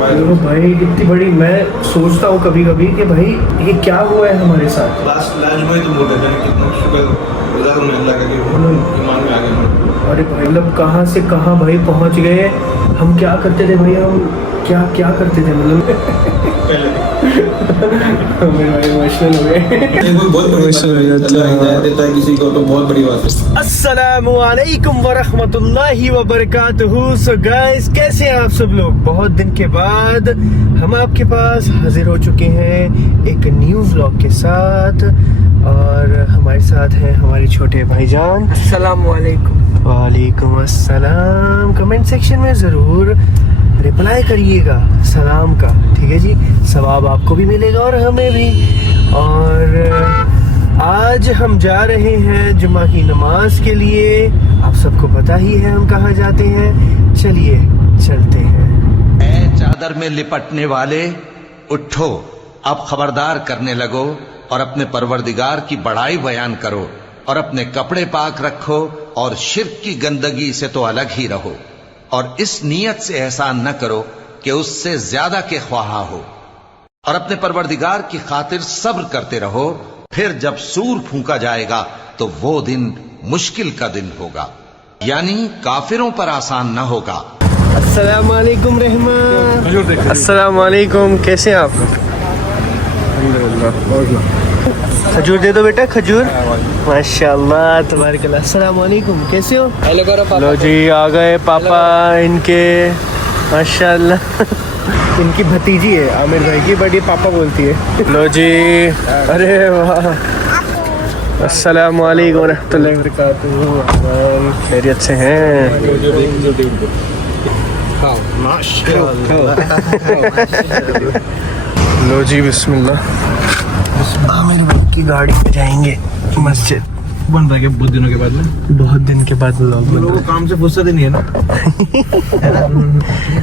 तो भाई इतनी बड़ी, मैं सोचता हूँ कभी कभी कि भाई ये क्या हुआ है हमारे साथ। लास्ट में तो बोलते थे कितना शुक्र अदा करो अल्लाह का कि ईमान में आ गए। अरे भाई मतलब कहाँ से कहाँ भाई पहुँच गए। हम क्या करते थे भाई, हम क्या क्या करते थे मतलब मेरे भाई इमोशनल हो गए। बहुत देता है किसी को तो बहुत बड़ी बात है। अस्सलामु अलैकुम वरहमतुल्लाहि वबरकातुहू। सो गाइस, कैसे हैं आप सब लोग। बहुत दिन के बाद हम आपके पास हाजिर हो चुके हैं एक न्यू व्लॉग के साथ, और हमारे साथ हैं हमारे छोटे भाईजान। अस्सलामु अलैकुम। वालेकुम अस्सलाम। कमेंट सेक्शन में ज़रूर रिप्लाई करिएगा सलाम का, ठीक है जी। सवाब आपको भी मिलेगा और हमें भी। और आज हम जा रहे हैं जुम्मा की नमाज के लिए। आप सबको पता ही है हम कहाँ जाते हैं। चलिए चलते हैं। ऐ चादर में लिपटने वाले, उठो, अब खबरदार करने लगो और अपने परवरदिगार की बड़ाई बयान करो और अपने कपड़े पाक रखो और शिर्क की गंदगी से तो अलग ही रहो, और इस नीयत से एहसान न करो कि उससे ज्यादा के ख्वाहा हो, और अपने परवरदिगार की खातिर सब्र करते रहो। फिर जब सूर फूंका जाएगा तो वो दिन मुश्किल का दिन होगा, यानी काफिरों पर आसान न होगा। अस्सलाम वालेकुम रहमान। अस्सलाम वालेकुम, कैसे हैं आप। खजूर दे दो बेटा, खजूर। माशाल्लाह तबारकल्लाह। अस्सलाम वालेकुम, कैसे हो। हेलो करो पापा। लो जी, आ गए पापा इनके, माशाल्लाह। इनकी भतीजी है आमिर भाई की, बड़ी पापा बोलती है। लो जी, अरे वाह। अस्सलाम वालेकुम रहमतुल्लाहि व बरकातुहू। खैरियत से हैं। लो जी, बिस्मिल्लाह। आमिर भाई की गाड़ी में जाएंगे मस्जिद। बन रहा है बहुत दिनों के बाद में, बहुत दिन के बाद व्लॉग लोगों को काम से फुर्सत ही नहीं है ना।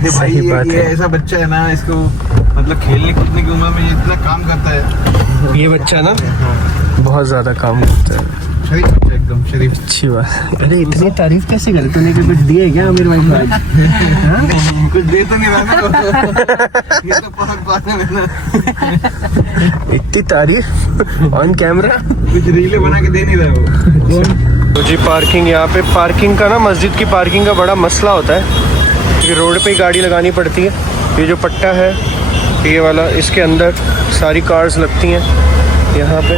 भाई ये ऐसा बच्चा है ना, इसको मतलब खेलने कूदने की उम्र में ये इतना काम करता है। ये बच्चा ना बहुत ज्यादा काम करता है। शरीफ बच्चा, एकदम शरीफ। अच्छी बात। अरे इतनी तारीफ कैसे करे तूने, कि कुछ दिए क्या आमिर भाई को आज। कुछ दे तो नहीं रहा। ये तो बहुत बात है ना, इतनी तारीफ ऑन कैमरा। कुछ रीले बना के दे नहीं रहा वो। तो जी पार्किंग, यहाँ पे पार्किंग का ना, मस्जिद की पार्किंग का बड़ा मसला होता है, क्योंकि रोड पे ही गाड़ी लगानी पड़ती है। ये जो पट्टा है ये वाला, इसके अंदर सारी कार्स लगती हैं यहाँ पे।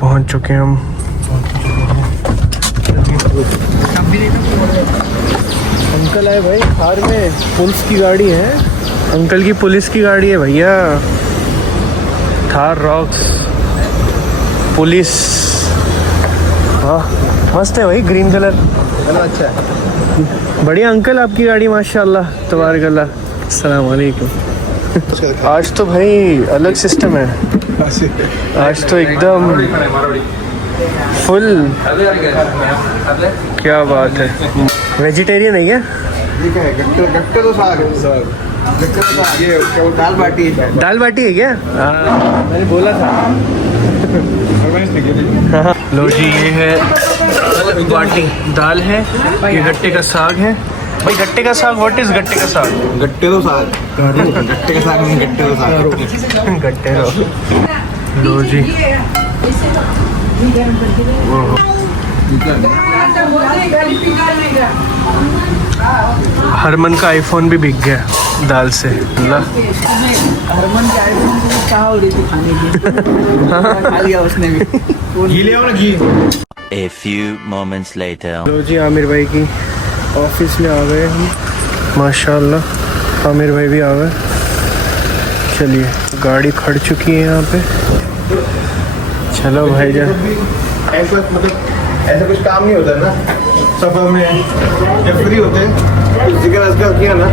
पहुँच चुके हैं हम। अंकल आए भाई थार में, पुलिस की गाड़ी है। अंकल की पुलिस की गाड़ी है भैया, थार रॉक्स पुलिस। हाँ मस्त है भाई, ग्रीन कलर। अच्छा है, बढ़िया अंकल आपकी गाड़ी माशाल्लाह तबारकल्लाह। अस्सलाम वालेकुम। आज तो भाई अलग सिस्टम है, आज तो एकदम फुल। क्या बात है, वेजिटेरियन है क्या। ये क्या है, गट्टे तो साग है। ये क्या दाल बाटी है। दाल बाटी है क्या। हाँ मैंने बोला था। हाँ। लो जी, ये है बाटी, दाल है, ये गट्टे का साग है। भाई गट्टे का साग, व्हाट इज गट्टे का साग। गट्टे तो साग, गट्टे का साग नहीं, गट्टे तो साग। गट्टे रो। लो जी, हरमन का आईफोन भी बिक गया दाल से। हरमन के आईफोन कहाँ हो रही थी खाने की, खा लिया उसने भी। घी ले आओ ना, घी। A few moments later. लो जी, आमिर भाई की ऑफिस में आ गए हम, माशाल्लाह आमिर भाई भी आ गए। चलिए, गाड़ी खड़ चुकी है यहाँ पे, चलो भाई जान। ऐसा मतलब ऐसा कुछ काम नहीं होता ना सफर में, जब फ्री होते हैं जिक्र अज़कार किया ना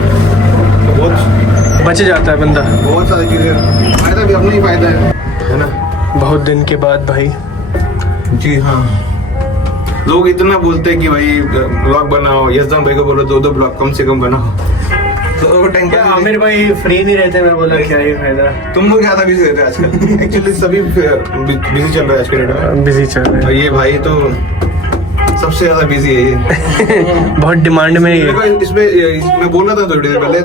तो बहुत बच जाता है बंदा। बहुत सारी चीज़ें, फायदा भी अपना ही फायदा है ना। बहुत दिन के बाद भाई। जी हाँ, लोग इतना बोलते हैं कि भाई ब्लॉग बनाओ, यजदान भाई को बोलो 2-2 ब्लॉग कम से कम बनाओ, तो टाइम क्या आमिर भाई फ्री नहीं रहते? मैं बोला क्या ही फायदा। तुम लोग ज्यादा बिजी रहते हैं आजकल। एक्चुअली सभी बिजी चल रहा है आज के डेट में, बिजी चल रहे और ये भाई तो सबसे ज्यादा बिजी है ये। हैं, बहुत डिमांड में ही है। देखो इसमें मैं बोल रहा था थोड़ी देर पहले,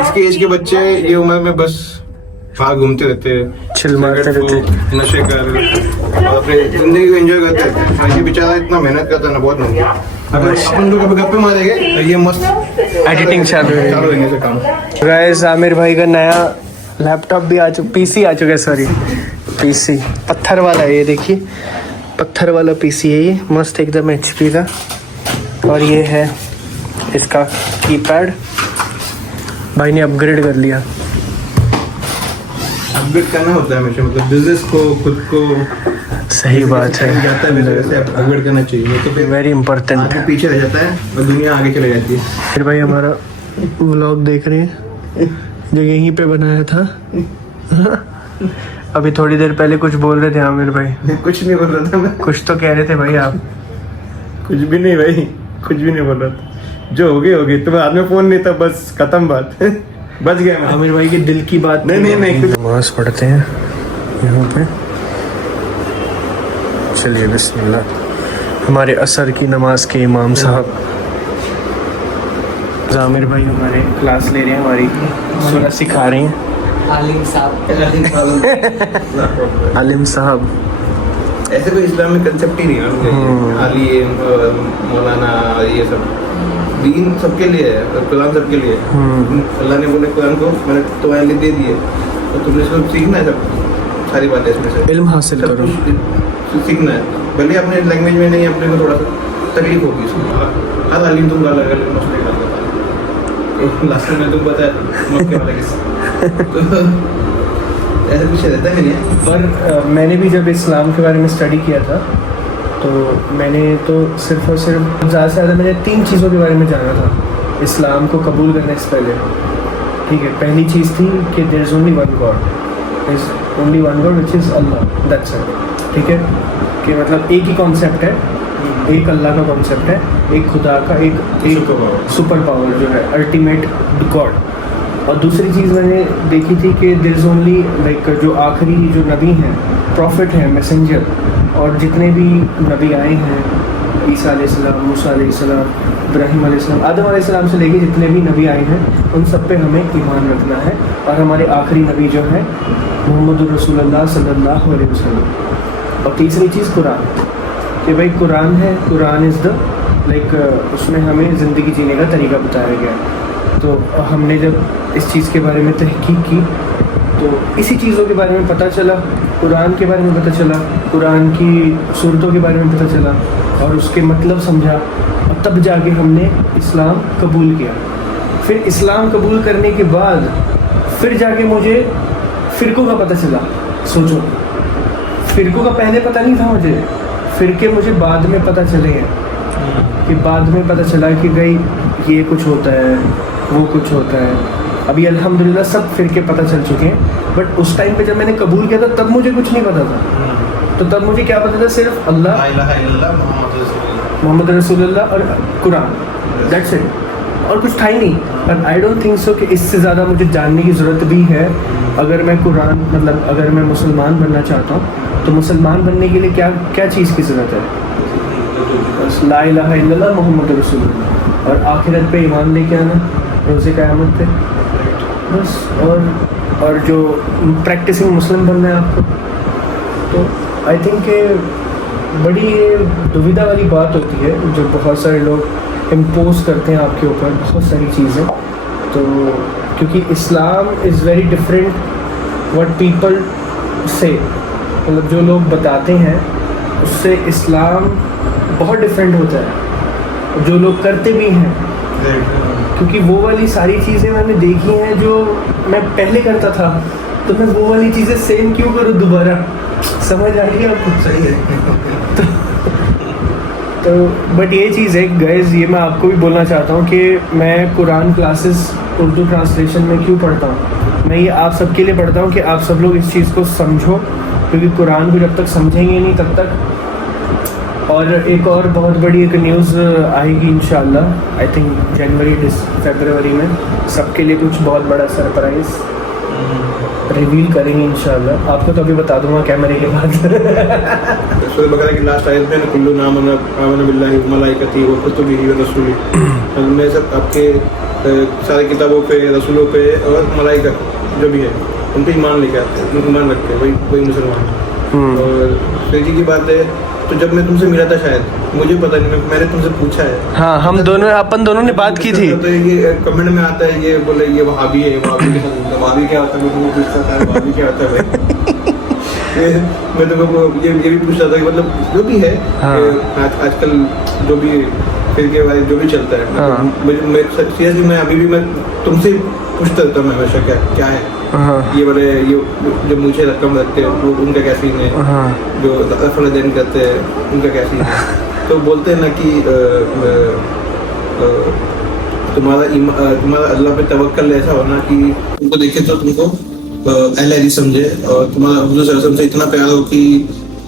इसके एज के बच्चे ये उम्र में बस बाहर घूमते रहते हैं, चिल मारते रहते हैं, नशे कर और अपनी जिंदगी को एंजॉय करते हैं। और ये बेचारा इतना मेहनत करता है ना, बहुत मेहनत। अगर अपन लोग अभी गप्पे मारेंगे तो ये मस्त एडिटिंग चालू है। चालू होंगे से काम। गाइस, आमिर भाई का नया लैपटॉप भी आ चुका, पीसी आ चुका है, सॉरी पीसी पत्थर वाला है। ये देखिए, पत्थर वाला पीसी है ये, मस्त एकदम HP का। और ये है इसका कीपैड, भाई ने अपग्रेड कर लिया। अपग्रेड करना होता है हमेशा, मतलब बिजनेस को खुद को सही बात है, जाता है वैसे अपग्रेड करना चाहिए, तो फिर वेरी इंपॉर्टेंट आगे है। पीछे रह जाता है और दुनिया आगे चले जाती है। फिर भाई हमारा व्लॉग देख रहे हैं जो यहीं पे बनाया था। अभी थोड़ी देर पहले कुछ बोल रहे थे आमिर भाई। कुछ नहीं बोल रहा था मैं, कुछ तो कह रहे थे भाई आप। कुछ भी नहीं भाई, कुछ भी नहीं बोल रहा था। जो हो गई तुम्हारे हाथ में फोन नहीं था, बस खत्म बात। बच गया मैं। आमिर भाई के दिल की बात नहीं नमाज पढ़ते हैं यहाँ पे। चलिए बिस्मिल्लाह। हमारे असर की नमाज के इमाम साहब आमिर भाई हमारे क्लास ले रहे हैं, हमारी सूरत सिखा रहे हैं। आलिम साहब ऐसे कोई इस्लामिक कंसेप्ट ही नहीं है। आलिम, मौलाना, ये सब दीन सबके लिए है, कुरान सबके लिए है। अल्लाह ने बोले कुरान को मैंने तुम्हारे लिए दे दिए, तो तुमने इसको सीखना है, सब सारी बातें इसमें से इल्म हासिल सब करो। कुछ सीखना है, भले अपने लैंग्वेज में नहीं, अपने को थोड़ा सा तकलीफ होगी इसमें। हर आलिम तुम अलग अलग मसले का तो लास्ट में तुम बताया मक्के वाला किस्सा, तो ऐसा कुछ रहता है नहीं। पर मैंने भी जब इस्लाम के बारे में स्टडी किया था, तो मैंने तो सिर्फ और सिर्फ ज़्यादा से ज़्यादा मैंने 3 चीज़ों के बारे में जाना था इस्लाम को कबूल करने से पहले। ठीक है, पहली चीज़ थी कि there is only one god, is only one god which is Allah, that's it. ठीक है, कि मतलब एक ही कॉन्सेप्ट है, एक अल्लाह का कॉन्सेप्ट है, एक खुदा का, एक सुपर पावर जो है अल्टीमेट गॉड। और दूसरी चीज़ मैंने देखी थी कि देयर इज़ ओनली लाइक जो आखिरी जो नबी हैं, प्रॉफिट हैं, मैसेंजर, और जितने भी नबी आए हैं, ईसा अलैहिस्सलाम, मूसा अलैहिस्सलाम, इब्राहीम अलैहिस्सलाम, आदम अलैहिस्सलाम से लेके जितने भी नबी आए हैं, उन सब पे हमें ईमान रखना है। और हमारे आखिरी नबी जो है मोहम्मद रसूलुल्लाह सल्लल्लाहु अलैहि वसल्लम। और तीसरी चीज़ कुरान, कि भाई कुरान है, कुरान इज़ द लाइक उसमें हमें ज़िंदगी जीने का तरीका बताया गया है। तो हमने जब इस चीज़ के बारे में तहकीक की, तो इसी चीज़ों के बारे में पता चला, कुरान के बारे में पता चला, कुरान की सूरतों के बारे में पता चला, और उसके मतलब समझा, और तब जाके हमने इस्लाम कबूल किया। फिर इस्लाम कबूल करने के बाद फिर जाके मुझे फ़िरक़ों का पता चला। सोचो, फ़िरक़ों का पहले पता नहीं था मुझे, फ़िरक़े मुझे बाद में पता चले हैं। कि बाद में पता चला कि भाई ये कुछ होता है, वो कुछ होता है। अभी अल्हम्दुलिल्लाह सब फ़िरक़े पता चल चुके हैं, बट उस टाइम पे जब मैंने कबूल किया था तब मुझे कुछ नहीं पता था। तो तब मुझे क्या पता था, सिर्फ अल्लाह, मोहम्मद रसूलुल्लाह और कुरान, दैट्स इट, और कुछ था ही नहीं। और आई डोंट थिंक सो कि इससे ज़्यादा मुझे जानने की ज़रूरत भी है। अगर मैं कुरान मतलब अगर मैं मुसलमान बनना चाहता हूँ, तो मुसलमान बनने के लिए क्या क्या चीज़ की ज़रूरत है? बस ला इलाहा इल्लल्लाह मोहम्मद रसूलुल्लाह, और आखिरत पे ईमान लेके आना, रोज़े क़यामत पे, बस। और जो प्रैक्टिसिंग मुस्लिम बनना है आपको, तो आई थिंक कि बड़ी ये दुविधा वाली बात होती है जो बहुत सारे लोग इम्पोज करते हैं आपके ऊपर बहुत सारी चीज़ें। तो क्योंकि Islam is very different what people say, मतलब जो लोग बताते हैं उससे इस्लाम बहुत डिफरेंट होता है, जो लोग करते भी हैं, क्योंकि वो वाली सारी चीज़ें मैंने देखी हैं जो मैं पहले करता था, तो मैं वो वाली चीज़ें सेम क्यों करूँ दोबारा? समझ आ रही है आपको? सही है। तो बट ये चीज़ है गाइस, ये मैं आपको भी बोलना चाहता हूँ कि मैं कुरान क्लासेस उर्दू ट्रांसलेशन में क्यों पढ़ता हूँ। मैं ये आप सबके लिए पढ़ता हूँ कि आप सब लोग इस चीज़ को समझो, क्योंकि कुरान को जब तक समझेंगे नहीं तब तक। और एक और बहुत बड़ी एक न्यूज़ आएगी इंशाल्लाह, आई थिंक फरवरी में, सबके लिए कुछ बहुत बड़ा सरप्राइज़ रिवील करेंगे इंशाल्लाह। आपको तो अभी बता दूंगा कैमरे के बाद। सूरह बकरा की लास्ट आयत में कुल्लु आमन बिल्लाहि व मलाइकतिही व कुतुबिही व रसूलिही, मैं सब आपके सारे किताबों पे, रसूलों पे और मलाइका जो भी है उन पे ईमान लेके आते हैं, ईमान रखते हैं, वही मुसलमान। और फिर की बात है, तो जब मैं तुमसे मिला था शायद, मुझे पता नहीं, मैंने तुमसे पूछा है। हाँ, हम दोनों, अपन दोनों ने बात की थी। तो ये कमेंट में आता है, ये बोले ये वहाबी है, वहाबी के साथ वहाबी क्या होता है, मैं तुमको पूछता था वहाबी क्या होता है भाई। मैं तुमको ये भी पूछता था कि मतलब जो भी है, आजकल जो भी फिर के बारे जो भी चलता है, मैं सीरियसली मैं अभी भी मैं तुमसे पूछता रहता हूँ हमेशा, क्या है ये बड़े, ये जो मुझे रकम रखते हैं वो उनका क्या सीन है, जो रफल करते हैं उनका क्या सीन है। तो बोलते हैं ना कि तुम्हारा अल्लाह पे तवक्कल ऐसा होना कि तुमको देखे तो तुमको अहले हदीस समझे, और तुम्हारा हुजूर सल्लल्लाहु अलैहि वसल्लम से इतना प्यार हो कि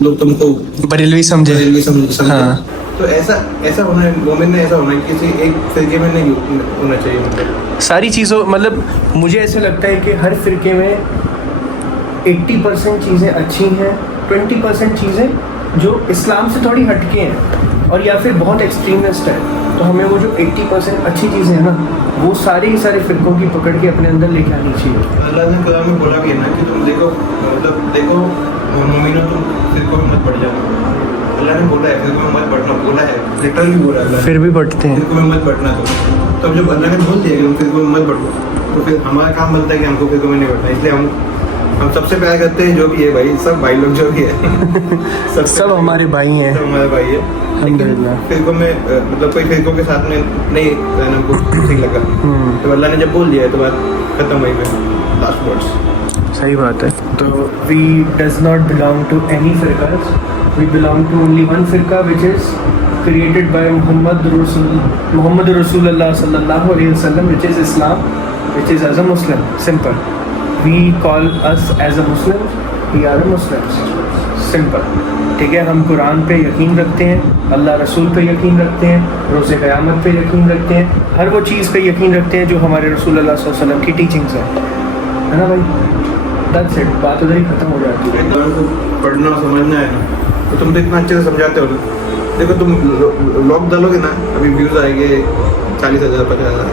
लोग तुमको बरेलवी समझे। हाँ। तो ऐसा होना है, मोमिन ने ऐसा होना है, किसी एक फिरके में नहीं होना चाहिए। मतलब सारी चीज़ों, मतलब मुझे ऐसा लगता है कि हर फिरके में 80% चीज़ें अच्छी हैं, 20% चीज़ें जो इस्लाम से थोड़ी हटके हैं और या फिर बहुत एक्सट्रीमिस्ट है। तो हमें वो जो 80% अच्छी चीज़ें हैं ना, वो सारे के सारे फिरकों की पकड़ के अपने अंदर लेके आनी चाहिए। अल्लाह ने कुरान में बोला भी है ना कि तुम देखो, मतलब देखो मोमिनो, तुम फिरकों में मत पड़ जाओ। अल्लाह ने बोला है फिरकों में मत बढ़ना, बोला है, लिटरली बोला है, फिर भी बढ़ते हैं। फिरकों में मत बढ़ना। तो जब अल्लाह ने बोल दिया कि तुम फिरकों में मत बढ़ो, तो फिर हमारा काम बनता है कि हमको फिरकों में नहीं बढ़ना। इसलिए हम सबसे प्यार करते हैं, जो भी है भाई, सब भाई लोग जो भी है सब हमारे भाई हैं, सब हमारे भाई है। लेकिन फिरकों में मतलब कोई फिरकों के साथ में नहीं रहना हमको सही लगा। तो अल्लाह ने जब बोल दिया है तो बात खत्म हुई। में लास्ट वर्ड्स सही बात है। तो we does not belong to any फिरकास, we belong to only one फिरका which is created by Muhammad Rasulullah sallallahu alaihi wasallam, which is Islam, which is as a Muslim. Simple. We call us as a Muslim. We are a Muslims. Simple. ठीक है, हम कुरान पे यकीन रखते हैं, अल्लाह रसूल पे यकीन रखते हैं, रोज़े क़यामत पे यकीन रखते हैं, हर वो चीज़ पे यकीन रखते हैं जो हमारे रसूलुल्लाह सल्लल्लाहु अलैहि वसल्लम की टीचिंग्स है ना भाई। That's it. बात उधर ही खत्म हो जाती है। कुरान को पढ़ना समझना है ना, तो तुम तो इतना अच्छे से समझाते हो ना। देखो तुम लॉक डालोगे ना, अभी व्यूज आएंगे 40,000 50,000,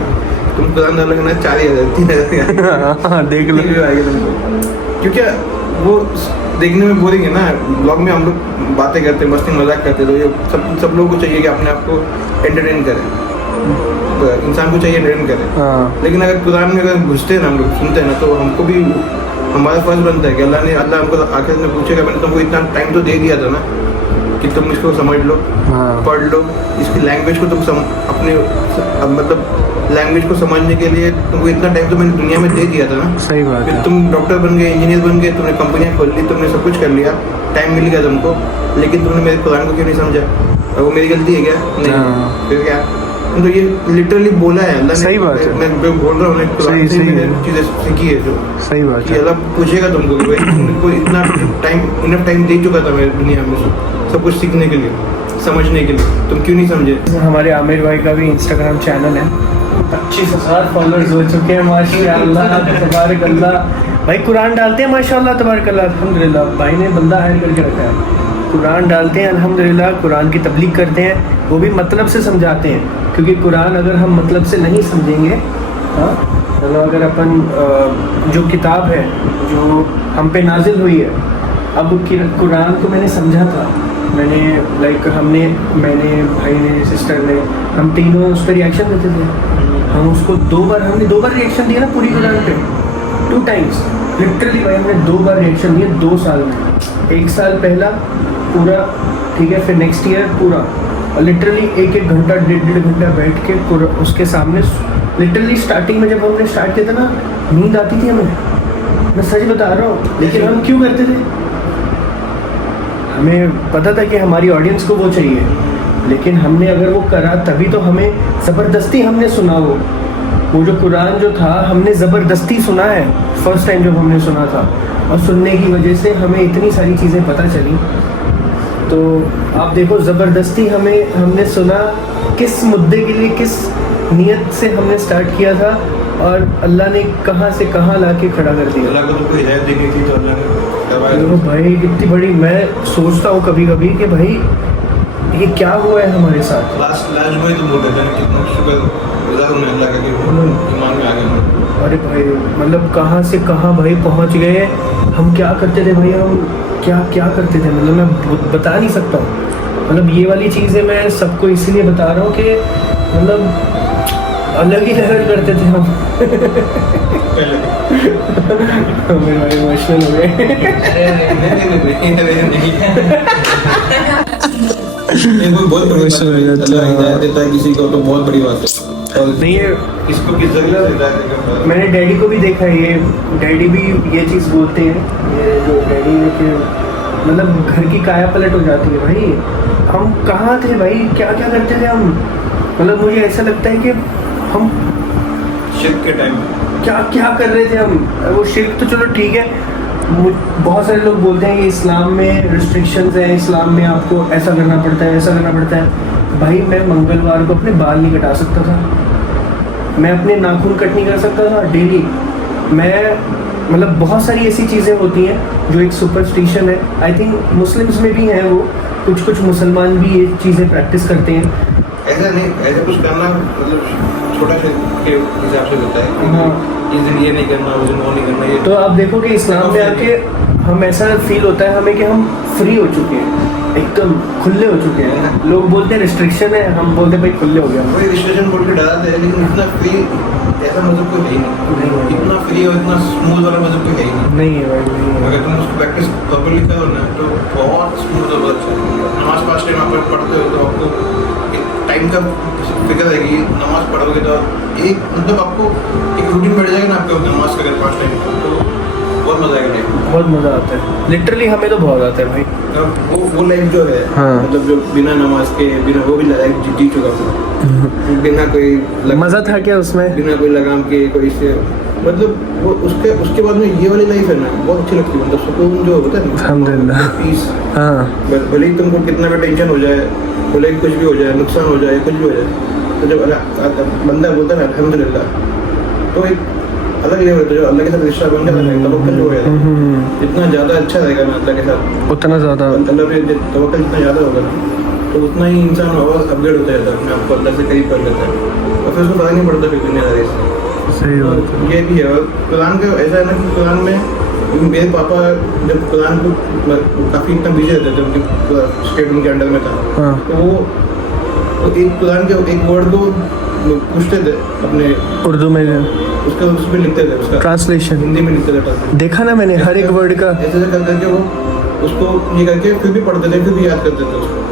तुम कुरान डालोगे ना 40,000 3,000 देख लो व्यू आएंगे तुमको, क्योंकि वो देखने में बोरिंग है ना। ब्लॉग में हम लोग बातें करते हैं, मस्ती मजाक करते हैं, तो ये सब लोगों को चाहिए कि अपने आप को एंटरटेन करें, तो इंसान को चाहिए एंटरटेन करें। लेकिन अगर कुरान में अगर घुसते हैं ना, हम लोग सुनते हैं ना, तो हमको भी हमारा फर्ज बनता है कि अल्लाह हमको आखिर में पूछेगा, मैंने तुमको इतना टाइम तो दे दिया था ना कि तुम इसको समझ लो, पढ़ लो, इसकी लैंग्वेज को तुम अपने मतलब लैंग्वेज को समझने के लिए तुमको इतना टाइम तो मैंने दुनिया में दे दिया था ना। सही बात फिर है। तुम डॉक्टर बन गए, इंजीनियर बन गए, तुमने कंपनियां खोल ली, तुमने सब कुछ कर लिया, टाइम मिल गया तुमको, लेकिन तुमने मेरे कुरान को क्यों नहीं समझा? और वो मेरी गलती है क्या? नहीं। फिर क्या? तो ये लिटरली बोला है अल्लाह ने। सही बात है। मैं बोल रहा हूँ, कुरान से मैंने चीज़ें सीखी है जो सही बात कि है। अल्लाह पूछेगा तुमको कि भाई तुमको इतना इनफ टाइम दे चुका था मैं दुनिया में सब कुछ सीखने के लिए, समझने के लिए, तुम क्यों नहीं समझे? हमारे आमिर भाई का भी इंस्टाग्राम चैनल है, 25,000 फॉलोअर्स हो चुके हैं माशाअल्लाह तबारक अल्लाह। भाई कुरान डालते हैं माशाअल्लाह तबारक अल्लाह, अल्हम्दुलिल्लाह। भाई ने बंदा हायर करके रखा है, कुरान डालते हैं अल्हम्दुलिल्लाह, कुरान की तबलीग करते हैं, वो भी मतलब से समझाते हैं, क्योंकि कुरान अगर हम मतलब से नहीं समझेंगे, हाँ, मतलब अगर अपन जो किताब है जो हम पे नाजिल हुई है, अब कुरान को मैंने समझा था, मैंने मैंने भाई ने, सिस्टर ने, हम तीनों उस पर रिएक्शन देते थे। हम उसको हमने दो बार रिएक्शन दिया ना पूरी कुरान पे, 2 टाइम्स लिटरली भाई, हमने 2 बार रिएक्शन दिए 2 साल में। 1 साल पहला पूरा, ठीक है, फिर नेक्स्ट ईयर पूरा, और लिटरली 1-1 घंटा 1.5 घंटा बैठ के पूरा उसके सामने। लिटरली स्टार्टिंग में जब हमने स्टार्ट किया था ना, नींद आती थी हमें, मैं सच बता रहा हूँ। लेकिन हम क्यों करते थे? हमें पता था कि हमारी ऑडियंस को वो चाहिए, लेकिन हमने अगर वो करा तभी तो हमें ज़बरदस्ती हमने सुना वो जो कुरान जो था हमने ज़बरदस्ती सुना है फर्स्ट टाइम जब हमने सुना था, और सुनने की वजह से हमें इतनी सारी चीज़ें पता चली। तो आप देखो, ज़बरदस्ती हमने सुना, किस मुद्दे के लिए, किस नियत से हमने स्टार्ट किया था, और अल्लाह ने कहाँ से कहाँ ला के खड़ा कर दिया। अल्लाह को तो कोई हिदायत देनी थी, तो अल्लाह ने करवाया। देखो भाई, कितनी बड़ी, मैं सोचता हूँ कभी कभी कि भाई ये क्या हुआ है हमारे साथ। लास्ट में ही तो बोल देते हैं कितना शुक्र गुजार हूँ अल्लाह का कि वो ईमान में आ गए। अरे भाई, मतलब कहाँ से कहाँ भाई पहुँच गए। हम क्या करते थे भाई, हम क्या क्या करते थे, मतलब मैं बता नहीं सकता हूँ। मतलब ये वाली चीज़ें मैं सबको इसीलिए बता रहा हूँ कि मतलब अलग ही लेवल करते थे हम। पहले मेरे भाई इमोशनल हो गए। नहीं, वो बहुत बड़ी बात है। अल्लाह हिदायत देता है किसी को तो बहुत बड़ी बात है। और नहीं है, इसको किस जगह से हिदायत देगा? मैंने डैडी को भी देखा है, ये डैडी भी ये चीज़ बोलते हैं, ये जो डैडी है कि मतलब घर की काया पलट हो जाती है भाई। हम कहाँ थे भाई, क्या क्या करते थे हम। मतलब मुझे ऐसा लगता है कि हम शिर्क के टाइम क्या क्या कर रहे थे हम। वो शिर्क तो चलो ठीक है, बहुत सारे लोग बोलते हैं कि इस्लाम में रिस्ट्रिक्शंस हैं, इस्लाम में आपको ऐसा करना पड़ता है, ऐसा करना पड़ता है। भाई मैं मंगलवार को अपने बाल नहीं कटा सकता था, मैं अपने नाखून कट नहीं कर सकता था डेली। मैं मतलब बहुत सारी ऐसी चीज़ें होती हैं जो एक सुपरस्टिशन है। आई थिंक मुस्लिम्स में भी हैं वो, कुछ मुसलमान भी ये चीज़ें प्रैक्टिस करते हैं। ऐसा नहीं, ऐसा कुछ करना मतलब छोटा से के हिसाब से होता है। हाँ। इस दिन ये नहीं करना, उस दिन वो नहीं करना। ये तो आप देखो कि इस्लाम में आके हम ऐसा फील होता है हमें कि हम फ्री हो चुके हैं, एकदम खुले हो चुके हैं। लोग बोलते हैं रिस्ट्रिक्शन है, हम बोलते हैं भाई खुले हो गया। कोई रिस्ट्रिक्शन बोल के डराते हैं, लेकिन इतना फ्री ऐसा मजहब कोई है ही नहीं। इतना फ्री और इतना स्मूथ वाला मजहब कोई है ही नहीं। नहीं है भाई, नहीं है। अगर तुम उसको प्रैक्टिस प्रॉपर्ली करो ना तो बहुत स्मूथ और बहुत अच्छा है। नमाज 5 टाइम आप पढ़ते हो तो आपको टाइम का फिक्र रहेगी। नमाज पढ़ोगे तो एक मतलब आपको एक रूटीन बैठ जाएगा ना आपके नमाज का, अगर 5 टाइम तो बहुत मजा आएगा लाइफ। बहुत मज़ा आता है, लिटरली हमें तो बहुत आता है भाई। वो लाइफ जो है, हाँ। मतलब जो बिना नमाज के बिना वो भी लाइफ जी चुका हूँ। बिना कोई मज़ा था क्या उसमें? बिना कोई लगाम के, कोई से मतलब वो उसके बाद में ये वाली लाइफ है ना बहुत अच्छी लगती है। मतलब सुकून जो होता है ना, अल्हम्दुलिल्लाह। पीस। हाँ, भले ही तुमको कितना भी टेंशन हो जाए, भले ही कुछ भी हो जाए, नुकसान हो जाए, कुछ भी हो जाए, तो जब बंदा बोलता है ना अल्हम्दुलिल्लाह, तो एक अलग लेवल है। जो अल्लाह के साथ रिश्ता बन जाता है, तवक्कल जो है जितना ज़्यादा अच्छा रहेगा ना अल्लाह के साथ, उतना ज़्यादा। अल्लाह पे तवक्कल जितना ज़्यादा होगा ना तो उतना ही इंसान और अपग्रेड होता जाता है, अपने आपको अल्लाह से करीब कर लेता है, और फिर उसको पता नहीं पड़ता फिर दुनियादारी से। सही बात है। ये भी है। और कुरान का ऐसा है ना कि कुरान में मेरे पापा जब कुरान को काफ़ी इतना बिजी रहते थे, उनके स्टेट उनके अंडर में था, हाँ। तो वो एक कुरान के एक वर्ड को पूछते थे अपने उर्दू में उसका उसमें लिखते थे, उसका ट्रांसलेशन हिंदी में लिखते थे translation। देखा ना मैंने, हर एक वर्ड का। ऐसे ऐसे कर करके वो उसको ये करके फिर भी पढ़ते थे, फिर भी याद करते थे उसको।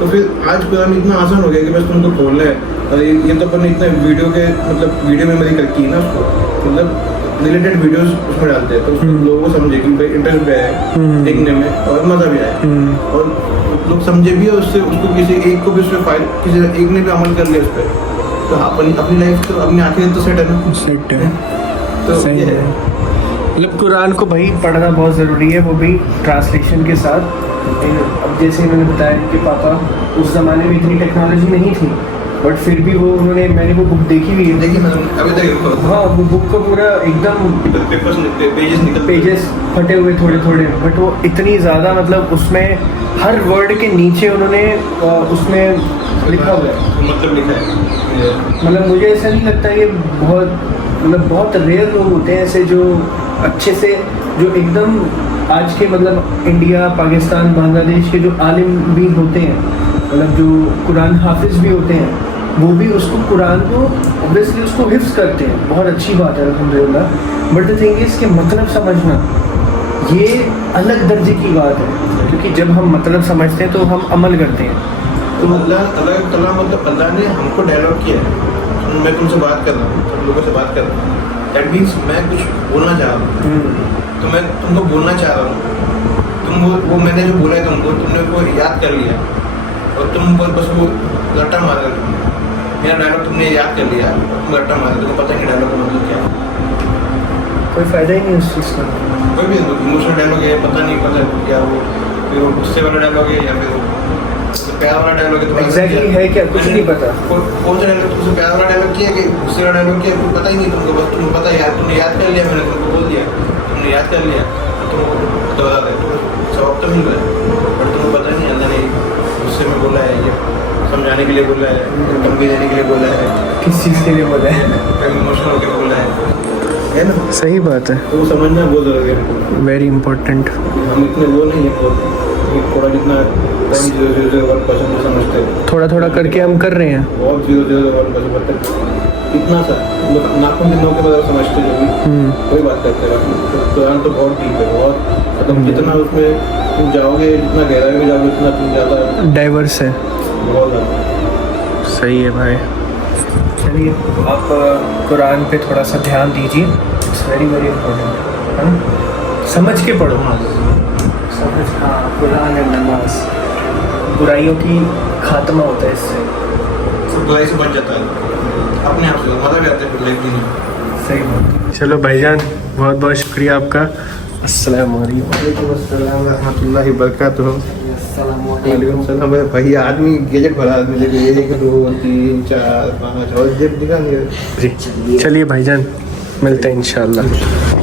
तो फिर आज कुरान इतना आसान हो गया कि बस तुमको खोलना है। और ये तो अपन ने इतना वीडियो के मतलब वीडियो मेमोरी करती है ना उसको, मतलब रिलेटेड वीडियोस उसमें डालते हैं, तो लोगों को समझे कि भाई इंटरेस्ट भी आए देखने में और मज़ा भी आए, और लोग समझे भी और उससे उसको किसी एक को भी उसमें फायदा, किसी एक ने भी अमल कर लिया उस पर, तो अपनी लाइफ तो अपनी आखिर तो सेट है ना। सेट है, तो सही ये है। मतलब कुरान को भाई पढ़ना बहुत ज़रूरी है, वो भी ट्रांसलेशन के साथ। अब जैसे मैंने बताया कि पापा उस ज़माने में इतनी टेक्नोलॉजी नहीं थी, बट फिर भी वो मैंने वो बुक देखी हुई है। देखिए मतलब अभी तक हाँ, वो बुक को पूरा एकदम पेजेस फटे हुए थोड़े थोड़े, बट वो इतनी ज़्यादा मतलब उसमें हर वर्ड के नीचे उन्होंने उसमें लिखा हुआ है, मतलब लिखा है। मतलब मुझे ऐसा नहीं लगता कि बहुत रेयर लोग होते हैं ऐसे जो अच्छे से, जो एकदम आज के मतलब इंडिया, पाकिस्तान, बांग्लादेश के जो आलिम भी होते हैं, मतलब जो कुरान हाफिज़ भी होते हैं, वो भी उसको कुरान को ऑब्वियसली उसको हिफ्ज़ करते हैं, बहुत अच्छी बात है अल्हम्दुलिल्लाह। बट द थिंग इज़ कि मतलब समझना ये अलग दर्जे की बात है। क्योंकि जब हम मतलब समझते हैं तो हम अमल करते हैं। तो अल्लाह तआला मतलब अल्लाह ने हमको डायलॉग किया है। मैं तुमसे बात कर रहा हूँ, सब लोगों से बात कर रहा हूँ, दैट मीन्स मैं कुछ बोलना चाह रहा हूँ, तो मैं तुमको बोलना चाह रहा हूँ, तुम वो मैंने जो बोला है तुमको, तुमने वो याद कर लिया और तुम बस वो रट्टा मार रहे हो। मेरा डायलॉग तुमने याद कर लिया, तुम रट्टा मार रहे हो, तुमको पता नहीं डायलॉग का मतलब क्या है। कोई फ़ायदा ही नहीं उस चीज़ का। कोई भी इमोशनल डायलॉग है, पता नहीं पता क्या वो, फिर वो गुस्से वाला डायलॉग है या फिर वो प्यार वाला डायलॉग है। एग्जैक्टली है क्या, कुछ नहीं पता। कौन सा डायलॉग तुमसे प्यार वाला डायलॉग किया कि गुस्से वाला डायलॉग किया, कुछ पता ही नहीं तुमको। बस तुमको पता यार, तुमने याद कर लिया, मैंने तुमको बोल दिया, तुमने याद कर लिया, तुमको दोहरा दे, जवाब तो मिल रहा है, बट तुमको पता नहीं अल्लाह ने गुस्से में बोला है, ये समझाने के लिए बोला है, धमकी देने के लिए बोला है, किस चीज़ के लिए बोला है? इमोशनल होकर बोला है ना। सही बात है, तो वो समझना बहुत ज़रूरी है। Very important. हम इतने वो नहीं है, थोड़ा जितना 0.001% समझते हैं, थोड़ा थोड़ा करके हम कर रहे हैं। बहुत 0.001% तक इतना सा मतलब नाखून गिनों के बाद समझते जो भी कोई बात करते हैं। कुरान तो बहुत डीप है, बहुत मतलब जितना उसमें तुम जाओगे, जितना गहराई में जाओगे, उतना तुम ज़्यादा डाइवर्स है। बहुत ज़्यादा सही है भाई। चलिए आप कुरान पे थोड़ा सा ध्यान दीजिए, इट्स वेरी वेरी इम्पोर्टेंट, है ना। समझ के पढ़ो, समझ, हाँ, कुरान है, नमाज, बुराइयों की खात्मा होता है इससे। सब बुराई से बच जाता है अपने आप से, मज़ा भी आता है फिर लाइफ जीने में। सही बात। चलो भाईजान, बहुत बहुत शुक्रिया आपका। अस्सलाम वालेकुम। वालेकुम अस्सलाम रहमतुल्लाहि बरकातुहू। वालेकुम सलाम। भाई आदमी गजब भरा आदमी, लेके 1 2 3 4 5 और जब दिखा नहीं। जी चलिए भाईजान, मिलते हैं इंशाल्लाह।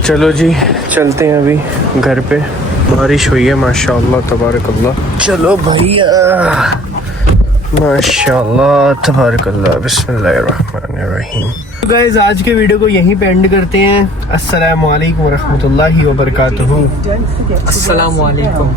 चलो जी, चलते हैं अभी घर पे। बारिश हुई है माशाल्लाह तबारकल्लाह। चलो भैया, माशाल्लाह तबारकल्लाह, बिस्मिल्लाहिर्रहमानिर्रहीम। तो गाइस, आज के वीडियो को यहीं पे एंड करते हैं। अस्सलामु अलैकुम वरहमतुल्लाहि वबरकातुहू। अस्सलाम वालेकुम।